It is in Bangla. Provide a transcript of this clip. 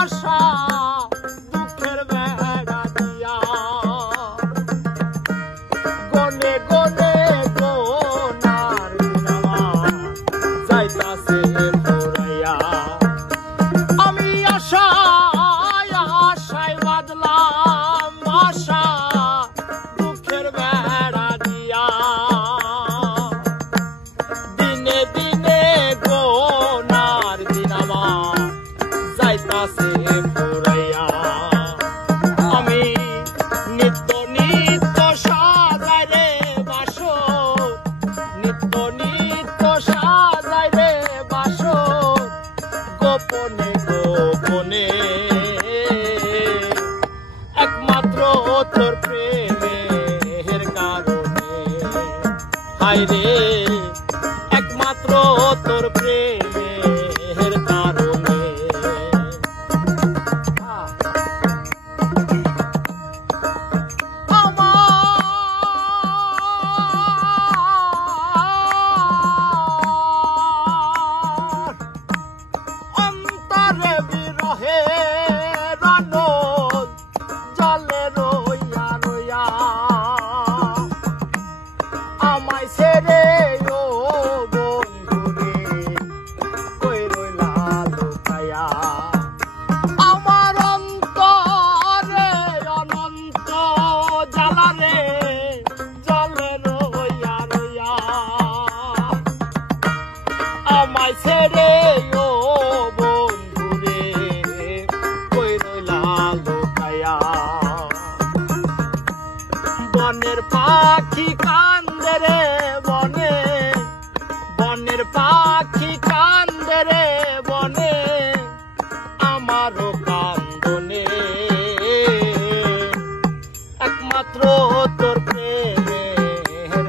আশা দুঃখের বেড়া দিয়া গনে গনে গোনার দিনামা যাইতাছে ফুরাইয়া আমি আশায় আশায় বাঁধলাম আশা দুঃখের বেড়া দিয়া দিনে দিনে গোনার দিনামা যাইতাছে ফুরাইয়া আমি নিত্য নিত্য সাজাই রে বাসর নিত্য নিত্য সাজাই রে বাসর গোপনে গোপনে একমাত্র তোর প্রেমের কারণে হায় রে একমাত্র তোর প্রেমের কারণে আমার অন্তরে বিরহে রানল জলে রইয়া রইয়া আমায় ছেড়ে ও বন্ধুরে কই রইলা লুকায়া আমার অন্তরে অনন্ত জ্বালারে জলে রইয়া রইয়া আমায় ছেড়ে ও বন্ধুরে কই রইলা লুকায়া বনের পাখি কান্দে রে বনে বনের পাখি